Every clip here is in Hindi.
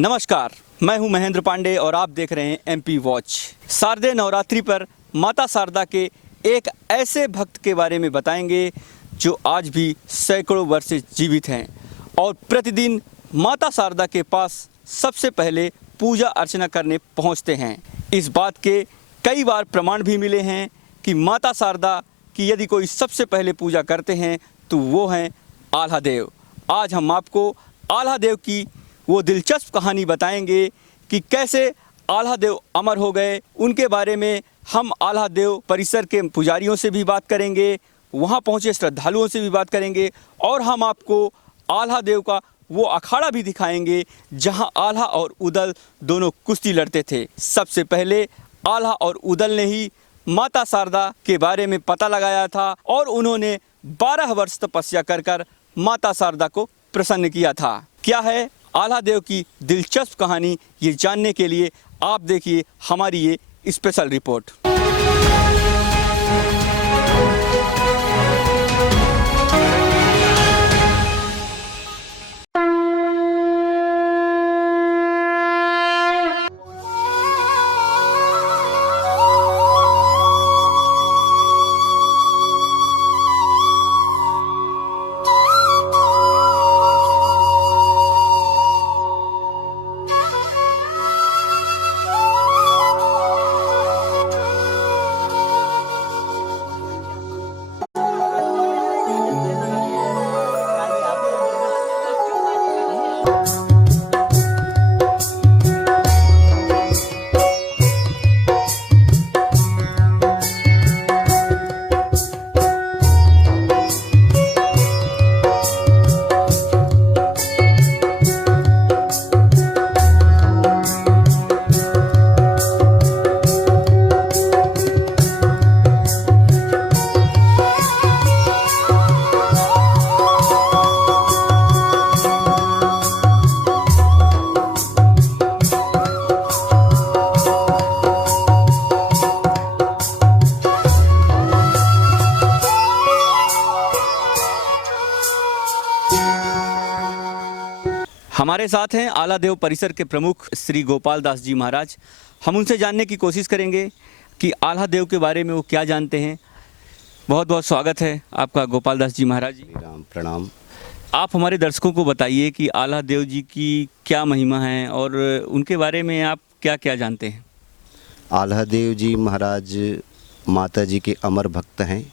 नमस्कार, मैं हूं महेंद्र पांडे और आप देख रहे हैं एमपी वॉच। शारदीय नवरात्रि पर माता शारदा के एक ऐसे भक्त के बारे में बताएंगे जो आज भी सैकड़ों वर्ष से जीवित हैं और प्रतिदिन माता शारदा के पास सबसे पहले पूजा अर्चना करने पहुंचते हैं। इस बात के कई बार प्रमाण भी मिले हैं कि माता शारदा की यदि कोई सबसे पहले पूजा करते हैं तो वो हैं आल्हा देव। आज हम आपको आल्हा देव की वो दिलचस्प कहानी बताएंगे कि कैसे आल्हा देव अमर हो गए। उनके बारे में हम आल्हा देव परिसर के पुजारियों से भी बात करेंगे, वहाँ पहुँचे श्रद्धालुओं से भी बात करेंगे और हम आपको आल्हा देव का वो अखाड़ा भी दिखाएंगे जहाँ आल्हा और उदल दोनों कुश्ती लड़ते थे। सबसे पहले आल्हा और उदल ने ही माता शारदा के बारे में पता लगाया था और उन्होंने 12 वर्ष तपस्या कर माता शारदा को प्रसन्न किया था। क्या है आल्हा देव की दिलचस्प कहानी, ये जानने के लिए आप देखिए हमारी ये स्पेशल रिपोर्ट। हमारे साथ हैं आल्हा देव परिसर के प्रमुख श्री गोपाल दास जी महाराज। हम उनसे जानने की कोशिश करेंगे कि आल्हा देव के बारे में वो क्या जानते हैं। बहुत बहुत स्वागत है आपका गोपाल दास जी महाराज जी। राम प्रणाम। आप हमारे दर्शकों को बताइए कि आल्हा देव जी की क्या महिमा है और उनके बारे में आप क्या क्या जानते हैं। आल्हा देव जी महाराज माता जी के अमर भक्त हैं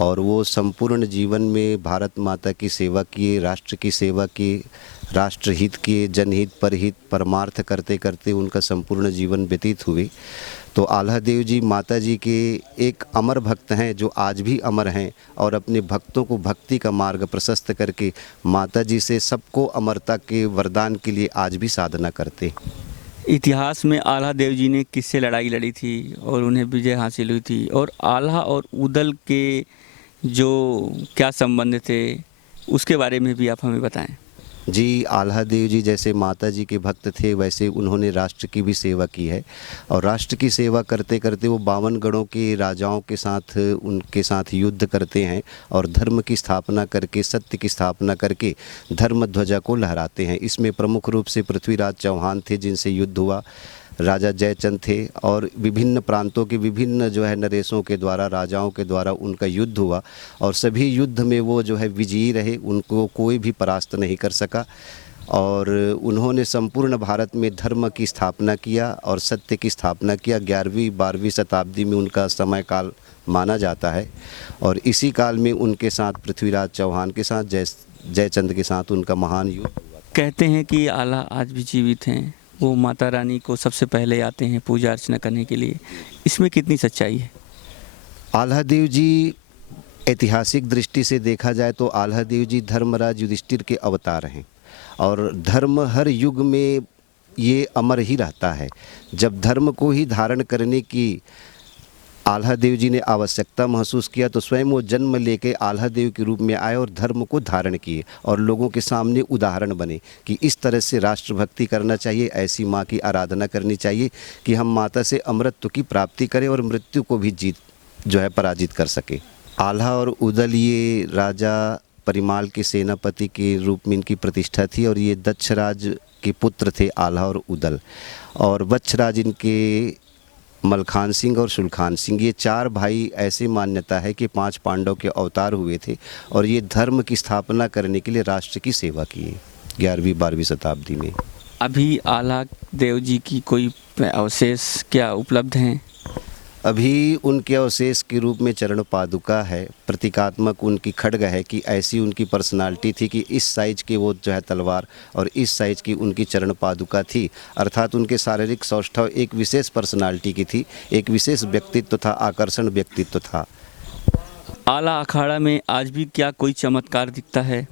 और वो संपूर्ण जीवन में भारत माता की सेवा किए, राष्ट्र की सेवा की, राष्ट्रहित के, जनहित परहित परमार्थ करते करते उनका संपूर्ण जीवन व्यतीत हुए। तो आल्हा देव जी माता जी के एक अमर भक्त हैं जो आज भी अमर हैं और अपने भक्तों को भक्ति का मार्ग प्रशस्त करके माता जी से सबको अमरता के वरदान के लिए आज भी साधना करते। इतिहास में आल्हा देव जी ने किससे लड़ाई लड़ी थी और उन्हें विजय हासिल हुई थी, और आल्हा और उदल के जो क्या संबंध थे उसके बारे में भी आप हमें बताएं। जी, आल्हा देव जी जैसे माता जी के भक्त थे वैसे उन्होंने राष्ट्र की भी सेवा की है और राष्ट्र की सेवा करते करते वो 52 गणों के राजाओं के साथ उनके साथ युद्ध करते हैं और धर्म की स्थापना करके, सत्य की स्थापना करके धर्म ध्वजा को लहराते हैं। इसमें प्रमुख रूप से पृथ्वीराज चौहान थे जिनसे युद्ध हुआ, राजा जयचंद थे और विभिन्न प्रांतों के विभिन्न जो है नरेशों के द्वारा, राजाओं के द्वारा उनका युद्ध हुआ और सभी युद्ध में वो जो है विजयी रहे, उनको कोई भी परास्त नहीं कर सका और उन्होंने संपूर्ण भारत में धर्म की स्थापना किया और सत्य की स्थापना किया। 11वीं 12वीं शताब्दी में उनका समय काल माना जाता है और इसी काल में उनके साथ पृथ्वीराज चौहान के साथ जयचंद के साथ उनका महान युद्ध हुआ। कहते हैं कि आल्हा आज भी जीवित हैं, वो माता रानी को सबसे पहले आते हैं पूजा अर्चना करने के लिए, इसमें कितनी सच्चाई है। आल्हा देव जी ऐतिहासिक दृष्टि से देखा जाए तो आल्हा देव जी धर्मराज युधिष्ठिर के अवतार हैं और धर्म हर युग में ये अमर ही रहता है। जब धर्म को ही धारण करने की आल्हा देव जी ने आवश्यकता महसूस किया तो स्वयं वो जन्म लेके आल्हा देव के रूप में आए और धर्म को धारण किए और लोगों के सामने उदाहरण बने कि इस तरह से राष्ट्रभक्ति करना चाहिए, ऐसी माँ की आराधना करनी चाहिए कि हम माता से अमृत की प्राप्ति करें और मृत्यु को भी पराजित कर सके। आल्हा और उदल ये राजा परिमाल के सेनापति के रूप में इनकी प्रतिष्ठा थी। और ये दक्षराज के पुत्र थे आल्हा और उदल, और वत्सराज इनके मलखान सिंह और सुलखान सिंह। ये 4 भाई ऐसे मान्यता है कि 5 पांडव के अवतार हुए थे और ये धर्म की स्थापना करने के लिए राष्ट्र की सेवा किए 11वीं-12वीं शताब्दी में। अभी आल्हा देव जी की कोई अवशेष क्या उपलब्ध हैं? अभी उनके अवशेष के रूप में चरण पादुका है, प्रतीकात्मक उनकी खड्ग है कि ऐसी उनकी पर्सनालिटी थी कि इस साइज के वो जो है तलवार और इस साइज की उनकी चरण पादुका थी। अर्थात उनके शारीरिक सौष्ठव एक विशेष पर्सनालिटी की थी, एक विशेष व्यक्तित्व था, आकर्षण व्यक्तित्व था। आल्हा अखाड़ा में आज भी क्या कोई चमत्कार दिखता है?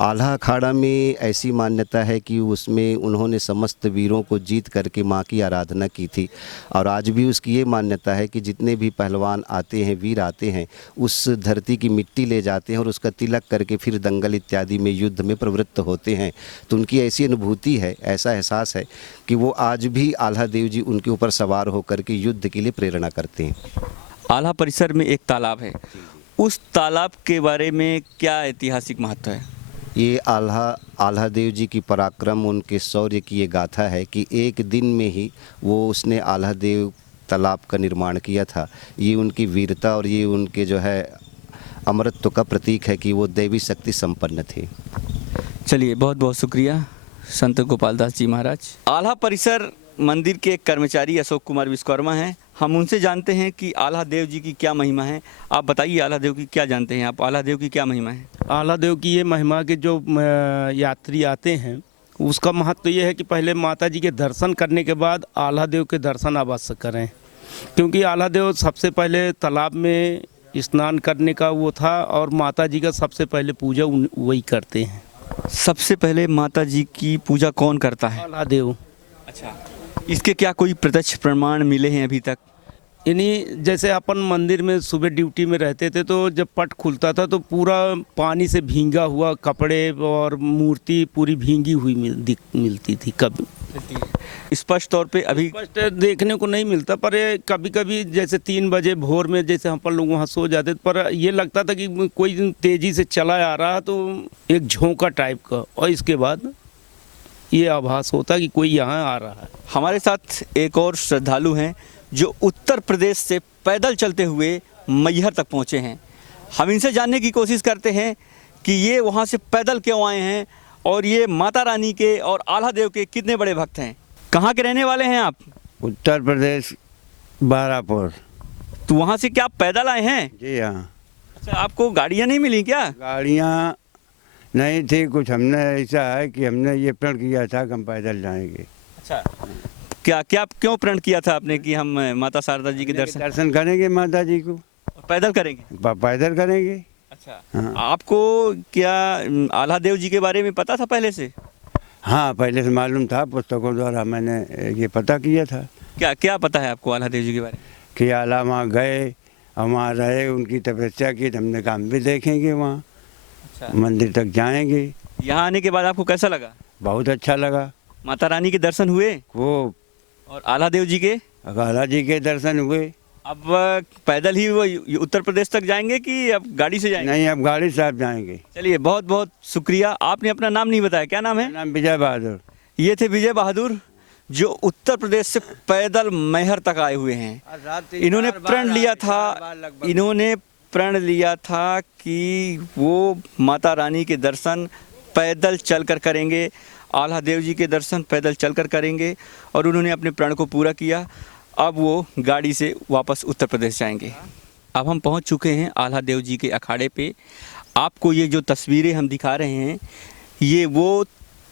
आल्हा अखाड़ा में ऐसी मान्यता है कि उसमें उन्होंने समस्त वीरों को जीत करके माँ की आराधना की थी। और आज भी उसकी ये मान्यता है कि जितने भी पहलवान आते हैं, वीर आते हैं, उस धरती की मिट्टी ले जाते हैं और उसका तिलक करके फिर दंगल इत्यादि में युद्ध में प्रवृत्त होते हैं। तो उनकी ऐसी अनुभूति है, ऐसा एहसास है कि वो आज भी आल्हा देव जी उनके ऊपर सवार होकर के युद्ध के लिए प्रेरणा करते हैं। आल्हा परिसर में एक तालाब है, उस तालाब के बारे में क्या ऐतिहासिक महत्व है? ये आल्हा देव जी की पराक्रम, उनके शौर्य की ये गाथा है कि एक दिन में ही उसने आल्हा देव तालाब का निर्माण किया था। ये उनकी वीरता और ये उनके जो है अमरत्व का प्रतीक है कि वो दैवी शक्ति संपन्न थे। चलिए, बहुत बहुत शुक्रिया संत गोपाल दास जी महाराज। आल्हा परिसर मंदिर के एक कर्मचारी अशोक कुमार विश्वकर्मा हैं, हम उनसे जानते हैं कि आल्हा देव जी की क्या महिमा है। आप बताइए, आल्हा देव की क्या जानते हैं आप? आल्हा देव की क्या महिमा है? आल्हा देव की ये महिमा के जो यात्री आते हैं उसका महत्व ये है कि पहले माता जी के दर्शन करने के बाद आल्हा देव के दर्शन अवश्य करें, क्योंकि आल्हा देव सबसे पहले तालाब में स्नान करने का वो था और माता जी का सबसे पहले पूजा वही करते हैं। सबसे पहले माता जी की पूजा कौन करता है? आल्हा देव। अच्छा, इसके क्या कोई प्रत्यक्ष प्रमाण मिले हैं अभी तक? यानी जैसे अपन मंदिर में सुबह ड्यूटी में रहते थे तो जब पट खुलता था तो पूरा पानी से भींगा हुआ कपड़े और मूर्ति पूरी भींगी हुई मिलती थी। कभी स्पष्ट तौर पे अभी स्पष्ट देखने को नहीं मिलता, पर कभी कभी जैसे 3 बजे भोर में जैसे अपन लोग वहाँ सो जाते, पर ये लगता था कि कोई तेज़ी से चला आ रहा तो एक झोंका टाइप का, और इसके बाद ये आभास होता कि कोई यहाँ आ रहा है। हमारे साथ एक और श्रद्धालु हैं जो उत्तर प्रदेश से पैदल चलते हुए मैहर तक पहुँचे हैं। हम इनसे जानने की कोशिश करते हैं कि ये वहाँ से पैदल क्यों आए हैं और ये माता रानी के और आल्हा देव के कितने बड़े भक्त हैं। कहाँ के रहने वाले हैं आप? उत्तर प्रदेश, बारापुर। तो वहाँ से क्या आप पैदल आए हैं? जी हाँ। अच्छा, आपको गाड़ियाँ नहीं मिली क्या? गाड़ियाँ नहीं थी, कुछ हमने ऐसा है कि हमने ये प्रण किया था कि हम पैदल जाएंगे। अच्छा, क्या क्यों प्रण किया था आपने कि हम माता शारदा जी के दर्शन करेंगे माता जी को, पैदल करेंगे? पैदल करेंगे। अच्छा, हाँ। आपको क्या आल्हा देव जी के बारे में पता था पहले से? हाँ, पहले से मालूम था, पुस्तकों द्वारा मैंने ये पता किया था। क्या क्या पता है आपको आल्हा देव जी के बारे में? कि आल्हा वहाँ गए और वहाँ रहे, उनकी तपस्या की, हमने काम भी देखेंगे वहाँ। अच्छा। मंदिर तक जाएंगे। यहाँ आने के बाद आपको कैसा लगा? बहुत अच्छा लगा। माता रानी के दर्शन हुए वो और आल्हा देव जी के? आल्हा जी के दर्शन हुए। अब पैदल ही वो उत्तर प्रदेश तक जाएंगे कि अब गाड़ी से जाएंगे? नहीं, अब गाड़ी से आप जाएंगे। चलिए, बहुत बहुत शुक्रिया। आपने अपना नाम नहीं बताया, क्या नाम है? नाम विजय बहादुर। ये थे विजय बहादुर जो उत्तर प्रदेश से पैदल मैहर तक आए हुए हैं। इन्होंने प्रण लिया था कि वो माता रानी के दर्शन पैदल चलकर करेंगे, आल्हा देव जी के दर्शन पैदल चलकर करेंगे, और उन्होंने अपने प्रण को पूरा किया। अब वो गाड़ी से वापस उत्तर प्रदेश जाएंगे। अब हम पहुंच चुके हैं आल्हा देव जी के अखाड़े पे। आपको ये जो तस्वीरें हम दिखा रहे हैं, ये वो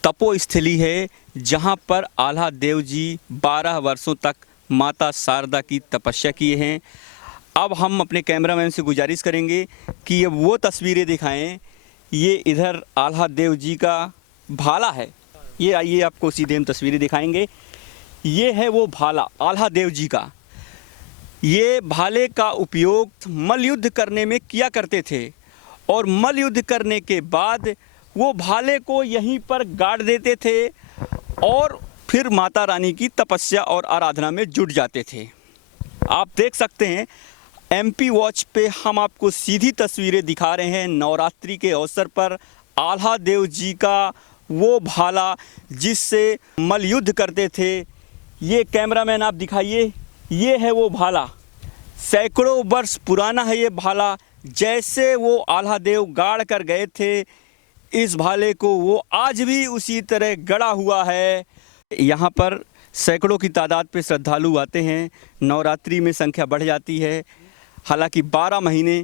तपोस्थली है जहां पर आल्हा देव जी 12 वर्षों तक माता शारदा की तपस्या किए हैं। अब हम अपने कैमरामैन से गुजारिश करेंगे कि ये वो तस्वीरें दिखाएं। ये इधर आल्हा देव जी का भाला है, ये आइए आपको सीधे हम तस्वीरें दिखाएंगे। ये है वो भाला आल्हा देव जी का। ये भाले का उपयोग मल्लयुद्ध करने में किया करते थे, और मल्लयुद्ध करने के बाद वो भाले को यहीं पर गाड़ देते थे और फिर माता रानी की तपस्या और आराधना में जुट जाते थे। आप देख सकते हैं एमपी वॉच पे हम आपको सीधी तस्वीरें दिखा रहे हैं नवरात्रि के अवसर पर आल्हा देव जी का वो भाला जिससे मल्लयुद्ध करते थे। ये कैमरामैन आप दिखाइए, ये है वो भाला, सैकड़ों वर्ष पुराना है ये भाला। जैसे वो आल्हा देव गाड़ कर गए थे इस भाले को, वो आज भी उसी तरह गड़ा हुआ है। यहाँ पर सैकड़ों की तादाद पे श्रद्धालु आते हैं, नवरात्रि में संख्या बढ़ जाती है। हालांकि 12 महीने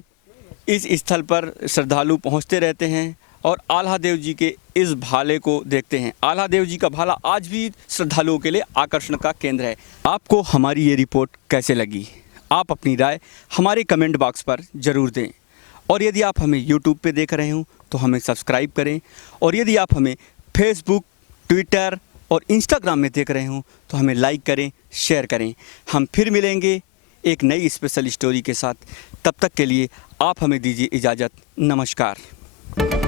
इस स्थल पर श्रद्धालु पहुँचते रहते हैं और आल्हा देव जी के इस भाले को देखते हैं। आल्हा देव जी का भाला आज भी श्रद्धालुओं के लिए आकर्षण का केंद्र है। आपको हमारी ये रिपोर्ट कैसे लगी? आप अपनी राय हमारे कमेंट बॉक्स पर ज़रूर दें। और यदि आप हमें यूट्यूब पे देख रहे हो तो हमें सब्सक्राइब करें, और यदि आप हमें फेसबुक, ट्विटर और इंस्टाग्राम में देख रहे हो तो हमें लाइक करें, शेयर करें। हम फिर मिलेंगे एक नई स्पेशल स्टोरी के साथ। तब तक के लिए आप हमें दीजिए इजाज़त। नमस्कार।